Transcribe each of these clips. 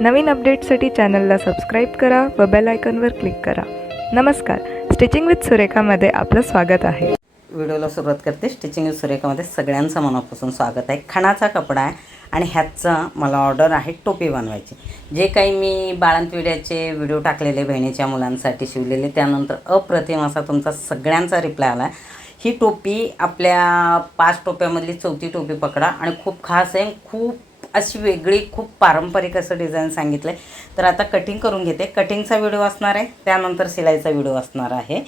नवीन अपडेटसाठी चॅनलला सबस्क्राईब करा व बेल आयकॉनवर क्लिक करा. नमस्कार. स्टिचिंग विथ सुरेखामध्ये आपलं स्वागत आहे. व्हिडिओला सुरुवात करते. स्टिचिंग विथ सुरेखामध्ये सगळ्यांचं मनापासून स्वागत आहे. खणाचा कपडा आहे आणि ह्याचा मला ऑर्डर आहे टोपी बनवायची. जे काही मी बाळंतविड्याचे व्हिडिओ टाकलेले बहिणीच्या मुलांसाठी शिवलेले त्यानंतर अप्रतिम असा तुमचा सगळ्यांचा रिप्लाय आला ही टोपी आपल्या पाच टोप्यामधली चौथी टोपी पकडा आणि खूप खास आहे खूप अशी वेगळी खूप पारंपरिक असं डिझाईन सांगितलं आहे तर आता कटिंग करून घेते. कटिंगचा व्हिडिओ असणार आहे. त्यानंतर शिलाईचा व्हिडिओ असणार आहे.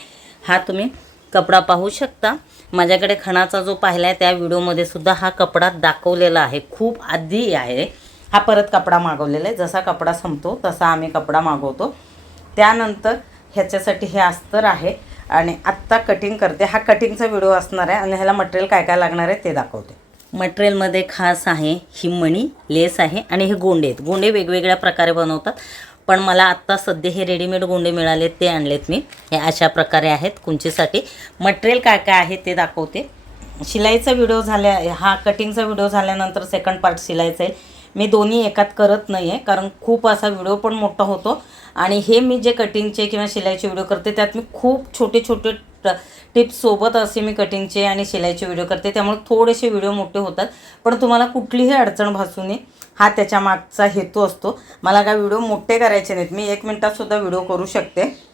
हा तुम्ही कपडा पाहू शकता. माझ्याकडे खणाचा जो पाहिला आहे त्या व्हिडिओमध्ये सुद्धा हा कपडा दाखवलेला आहे. खूप आधी आहे. हा परत कपडा मागवलेला आहे. जसा कपडा संपतो तसा आम्ही कपडा मागवतो. त्यानंतर ह्याच्यासाठी हे अस्तर आहे. आणि आत्ता कटिंग करते. हा कटिंगचा व्हिडिओ असणार आहे. आणि ह्याला मटेरियल काय काय लागणार आहे ते दाखवते. मटेरियलमध्ये खास आहे हिम्मणी लेस आहे आणि हे गोंडे आहेत. गोंडे वेगवेगळ्या प्रकारे बनवतात. पण मला आत्ता सध्या हे रेडीमेड गोंडे मिळाले ते आणलेत मी. हे अशा प्रकारे आहेत कुंचीसाठी. मटेरियल काय काय आहे ते दाखवते. शिलाईचा व्हिडिओ झाल्या हा कटिंगचा व्हिडिओ झाल्यानंतर सेकंड पार्ट शिलाईचा आहे. मी दोन्ही एकात करत नाही आहे कारण खूप असा व्हिडिओ पण मोठा होतो. आणि हे मी जे कटिंगचे किंवा शिलाईचे व्हिडिओ करते त्यात मी खूप छोटे छोटे टिप्ससोबत असे मी कटिंगचे आणि शिलाईचे व्हिडिओ करते. त्यामुळे थोडेसे व्हिडिओ मोठे होतात. पण तुम्हाला कुठलीही अडचण भासू नये. हा त्याच्या मागचा हेतू असतो. मला काय व्हिडिओ मोठे करायचे नाहीत. मी एक मिनटातसुद्धा व्हिडिओ करू शकते.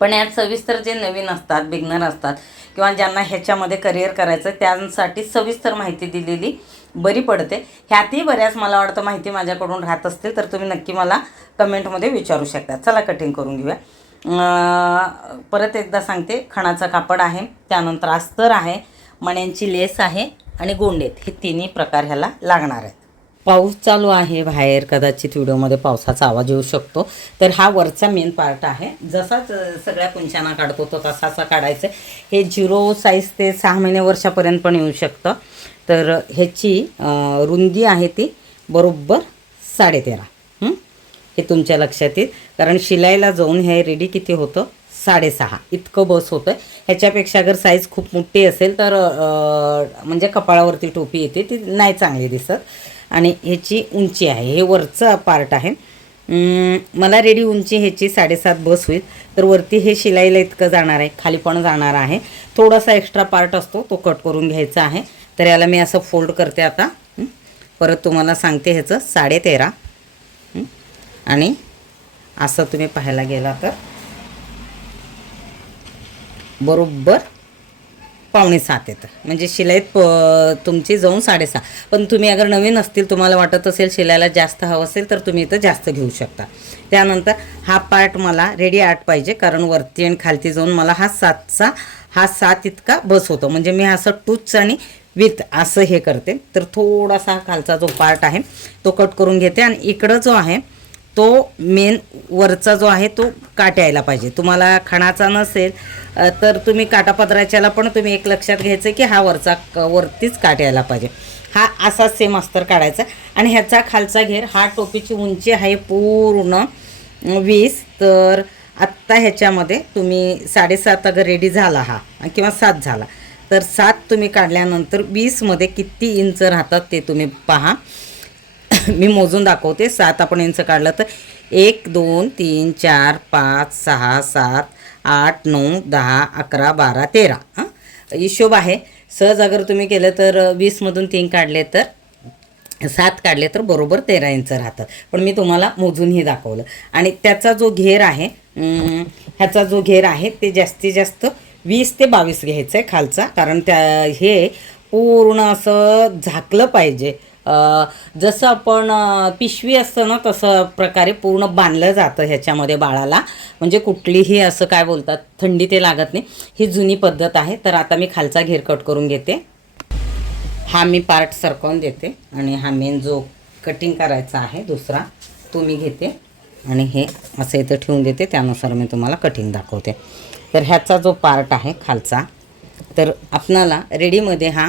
पण यात सविस्तर जे नवीन असतात बिगनर असतात किंवा ज्यांना ह्याच्यामध्ये करिअर करायचं त्यांसाठी सविस्तर माहिती दिलेली बरी पडते. ह्यातही बऱ्याच मला वाटतं माहिती माझ्याकडून राहत असतील तर तुम्ही नक्की मला कमेंटमध्ये विचारू शकता. चला कटिंग करून घेऊया. परत एकदा सांगते खणाचा कापड आहे त्यानंतर अस्तर आहे मण्यांची लेस आहे आणि गोंडेत. हे तिन्ही प्रकार ह्याला लागणार आहेत. पाऊस चालू आहे बाहेर कदाचित व्हिडिओमध्ये पावसाचा आवाज येऊ शकतो. तर हा वरचा मेन पार्ट आहे. जसाच सगळ्या कुंचाना काढतो तो तसाचा काढायचं आहे. हे झिरो साईज ते सहा महिने वर्षापर्यंत पण येऊ शकतं. तर ह्याची रुंदी आहे ती बरोबर साडेतेरा. हे तुमच्या लक्षात येईल. कारण शिलाईला जाऊन हे रेडी किती होतं? साडेसहा. इतकं बस होतं ह्याच्यापेक्षा अगर साईज खूप मोठी असेल तर म्हणजे कपाळावरती टोपी येते. ती नाही चांगली दिसत. आणि ह्याची उंची आहे. हे वरचं पार्ट आहे. मला रेडी उंची ह्याची साडेसात बस होईल. तर वरती हे शिलाईला इतकं जाणार आहे. खाली पण जाणार आहे. थोडासा एक्स्ट्रा पार्ट असतो. तो कट करून घ्यायचा आहे. तर याला मी असं फोल्ड करते आता. परत तुम्हाला सांगते ह्याचं. साडेतेरा. आणि असं तुम्ही पाहायला गेला तर बरोबर पावणे सात येतं. म्हणजे शिलाईत प तुमची जाऊन साडेसहा. पण तुम्ही अगर नवीन असतील तुम्हाला वाटत असेल शिलायला जास्त हवं असेल तर तुम्ही इथं जास्त घेऊ शकता. त्यानंतर हा पार्ट मला रेडी आर्ट पाहिजे कारण वरती आणि खालती जाऊन मला हा सातचा हा सात इतका बस होतो. म्हणजे मी असं टूच आणि विथ असं हे करते. तर थोडासा हा खालचा जो पार्ट आहे तो कट करून घेते. आणि इकडं जो आहे तो मेन वरचा जो आहे तो काट यायला पाहिजे. तुम्हाला खणाचा नसेल तर तुम्ही काटापदराच्याला पण तुम्ही एक लक्षात घ्यायचं की हा वरचा क- वरतीच काट यायला पाहिजे. हा असा सेम अस्तर काढायचा आणि ह्याचा खालचा घेर हा टोपीची उंची आहे पूर्ण वीस तर आत्ता ह्याच्यामध्ये तुम्ही साडेसात अगर रेडी झाला हा किंवा सात झाला. तर सात तुम्ही काढल्यानंतर वीसमध्ये किती इंच राहतात ते तुम्ही पहा. मी मोजून दाखवते. सात आपण इंच काढलं तर एक दोन तीन चार पाच सहा सात आठ नऊ दहा अकरा बारा तेरा. हां? हिशोब आहे. सहज अगर तुम्ही केलं तर वीसमधून तीन काढले तर सात काढले तर बरोबर तेरा इंचं राहतात पण मी तुम्हाला मोजूनही दाखवलं. आणि त्याचा जो घेर आहे ह्याचा जो घेर आहे ते जास्तीत जास्त वीस ते बावीस घ्यायचं आहे खालचा. कारण त्या हे पूर्ण असं झाकलं पाहिजे. जसं आपण पिशवी असतं ना तसं प्रकारे पूर्ण बांधलं जातं ह्याच्यामध्ये बाळाला. म्हणजे कुठलीही असं काय बोलतात थंडी ते लागत नाही. ही जुनी पद्धत आहे. तर आता मी खालचा घेर कट करून घेते. हा मी पार्ट सरकवून देते. आणि हा मेन जो कटिंग करायचा आहे दुसरा तो मी घेते. आणि हे असं इथं ठेवून देते. त्यानुसार मी तुम्हाला कटिंग दाखवते. तर ह्याचा जो पार्ट आहे खालचा तर आपणाला रेडीमध्ये हा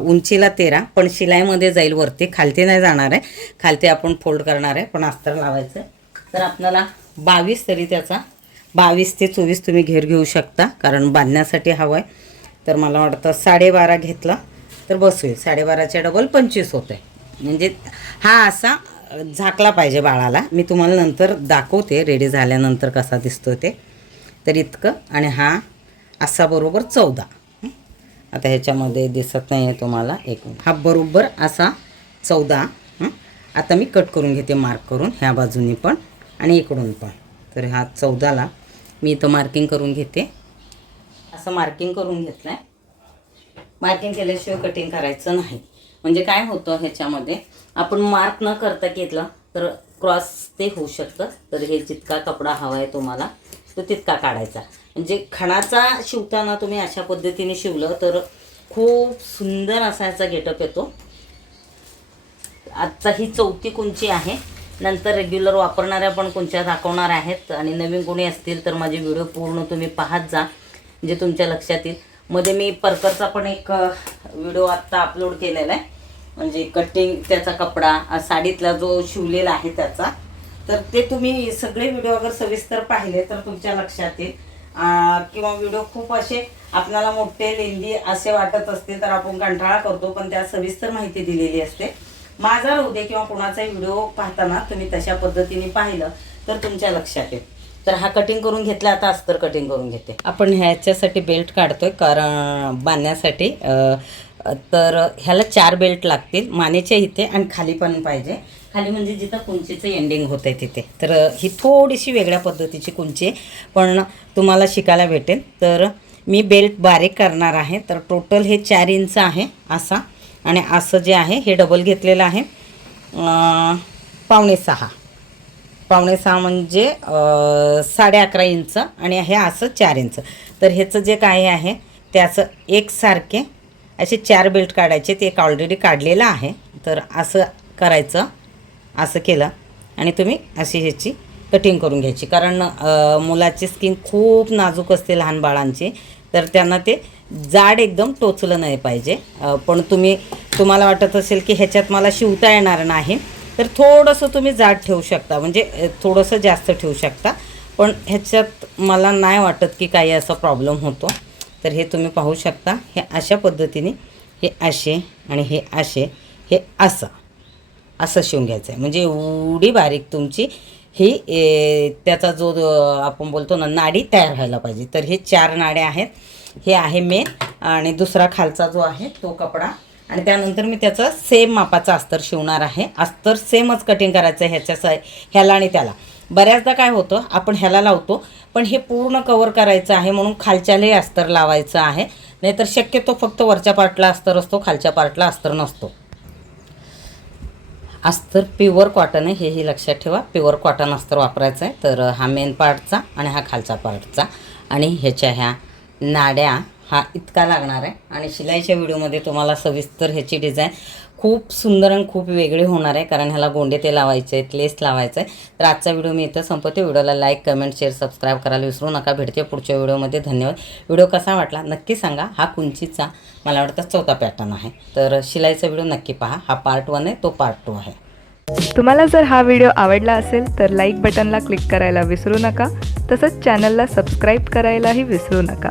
उंचीला तेरा पण शिलाईमध्ये जाईल वरती. खालती नाही जाणार आहे. खालती आपण फोल्ड करणार आहे. पण अस्तर लावायचं. तर आपल्याला बावीस तरी त्याचा बावीस ते चोवीस तुम्ही घेर घेऊ शकता कारण बांधण्यासाठी हवं आहे तर मला वाटतं साडेबारा घेतला तर बस होईल. साडेबाराच्या डबल पंचवीस होतं आहे म्हणजे हा असा झाकला पाहिजे बाळाला. मी तुम्हाला नंतर दाखवते रेडी झाल्यानंतर कसा दिसतो ते. तर इतकं. आणि हा असा बरोबर चौदा. आता ह्याच्यामध्ये दिसत नाही आहे तुम्हाला एक हा बरोबर असा चौदा. आता मी कट करून घेते मार्क करून ह्या बाजूनी पण आणि इकडून पण. तर हा चौदाला मी इथं मार्किंग करून घेते. असं मार्किंग करून घेतलं आहे मार्किंग केल्याशिवाय कटिंग करायचं नाही. म्हणजे काय होतं ह्याच्यामध्ये आपण मार्क न करता घेतलं तर क्रॉस ते होऊ शकतं. तर हे जितका कपडा हवा आहे तुम्हाला तो तितका काढायचा? म्हणजे खणाचा शिवताना तुम्ही अशा पद्धतीने शिवलं तर खूप सुंदर असा याचा गेटअप येतो. आत्ता ही चौथी कुंची आहे. नंतर रेग्युलर वापरणाऱ्या पण कुंच्या दाखवणार आहेत. आणि नवीन कोणी असतील तर माझे व्हिडिओ पूर्ण तुम्ही पाहत जा. म्हणजे तुमच्या लक्षात येईल. मध्ये मी परकरचा पण एक व्हिडिओ आत्ता अपलोड केलेला आहे. म्हणजे कटिंग त्याचा कपडा साडीतला जो शिवलेला आहे त्याचा. तर ते तुम्ही सगळे व्हिडिओ अगर सविस्तर पाहिले तर तुमच्या लक्षात येईल. किंवा व्हिडिओ खूप असे आपल्याला मोठे लेंदी असे वाटत असते तर आपण कंटाळा करतो पण त्या सविस्तर माहिती दिलेली असते. माझा राहू दे किंवा कोणाचाही व्हिडिओ पाहताना तुम्ही तशा पद्धतीने पाहिलं तर तुमच्या लक्षात येईल. तर हा कटिंग करून घेतला आता अस्तर कटिंग करून घेते. आपण ह्याच्यासाठी बेल्ट काढतोय कारण बांधण्यासाठी. तर ह्याला चार बेल्ट लागतील मानेच्या इथे आणि खाली पण पाहिजे. खाली म्हणजे जिथं कुंचीचं एंडिंग होतं आहे तिथे. तर ही थोडीशी वेगळ्या पद्धतीची कुंची आहे. पण तुम्हाला शिकायला भेटेल. तर मी बेल्ट बारीक करणार आहे. तर टोटल हे चार इंच आहे असा. आणि असं जे आहे हे डबल घेतलेलं आहे. पावणे सहा. पावणे सहा म्हणजे साडे अकरा इंच आणि हे असं चार इंच तर ह्याचं जे काय आहे त्याचं एकसारखे असे चार बेल्ट काढायचे. ते एक ऑलरेडी काढलेलं आहे. तर असं करायचं. असं केलं. आणि तुम्ही अशी ह्याची कटिंग करून घ्यायची. कारण मुलाची स्किन खूप नाजूक असते लहान बाळांची. तर त्यांना ते जाड एकदम टोचलं नाही पाहिजे. पण तुम्ही तुम्हाला वाटत असेल की ह्याच्यात मला शिवता येणार नाही. तर थोडंसं तुम्ही जाड ठेवू शकता. म्हणजे थोडंसं जास्त ठेवू शकता. पण ह्याच्यात मला नाही वाटत की काही असा प्रॉब्लेम होतो. तर हे तुम्ही पाहू शकता. हे अशा पद्धतीने हे असे आणि हे असे हे असं. असं शिवून घ्यायचं आहे म्हणजे एवढी बारीक तुमची ही ए, त्याचा जो आपण बोलतो ना नाडी तयार व्हायला पाहिजे. तर हे चार नाड्या आहेत. हे आहे मेन. आणि दुसरा खालचा जो आहे तो कपडा. आणि त्यानंतर मी त्याचं सेम मापाचा अस्तर शिवणार आहे. अस्तर सेमच कटिंग करायचं आहे ह्याच्या सा ह्याला आणि त्याला. बऱ्याचदा काय होतं आपण ह्याला लावतो पण हे पूर्ण कवर करायचं आहे म्हणून खालच्यालाही अस्तर लावायचं आहे. नाहीतर शक्यतो फक्त वरच्या पार्टला अस्तर असतो खालच्या पार्टला अस्तर नसतो. अस्तर प्युअर कॉटन आहे हेही लक्षात ठेवा. प्युअर कॉटन अस्तर वापरायचं आहे तर हा मेन पार्टचा आणि हा खालचा पार्टचा. आणि ह्याच्या ह्या नाड्या हा इतका लागणार आहे. आणि शिलाईच्या व्हिडिओमध्ये तुम्हाला सविस्तर ह्याची डिझाईन खूप सुंदर आणि खूप वेगळी होणार आहे कारण ह्याला गोंडे ते लावायचे आहेत लेस लावायचं आहे. तर आजचा व्हिडिओ मी इथं संपवते. व्हिडिओला लाईक कमेंट शेअर सबस्क्राईब करायला विसरू नका. भेटते पुढच्या व्हिडिओमध्ये. धन्यवाद. व्हिडिओ कसा वाटला नक्की सांगा. हा कुंचीचा मला वाटतं चौथा पॅटर्न आहे. तर शिलाईचा व्हिडिओ नक्की पहा. हा पार्ट वन आहे तो पार्ट टू आहे. तुम्हाला जर हा व्हिडिओ आवडला असेल तर लाईक बटनला क्लिक करायला विसरू नका. तसंच चॅनलला सबस्क्राईब करायलाही विसरू नका.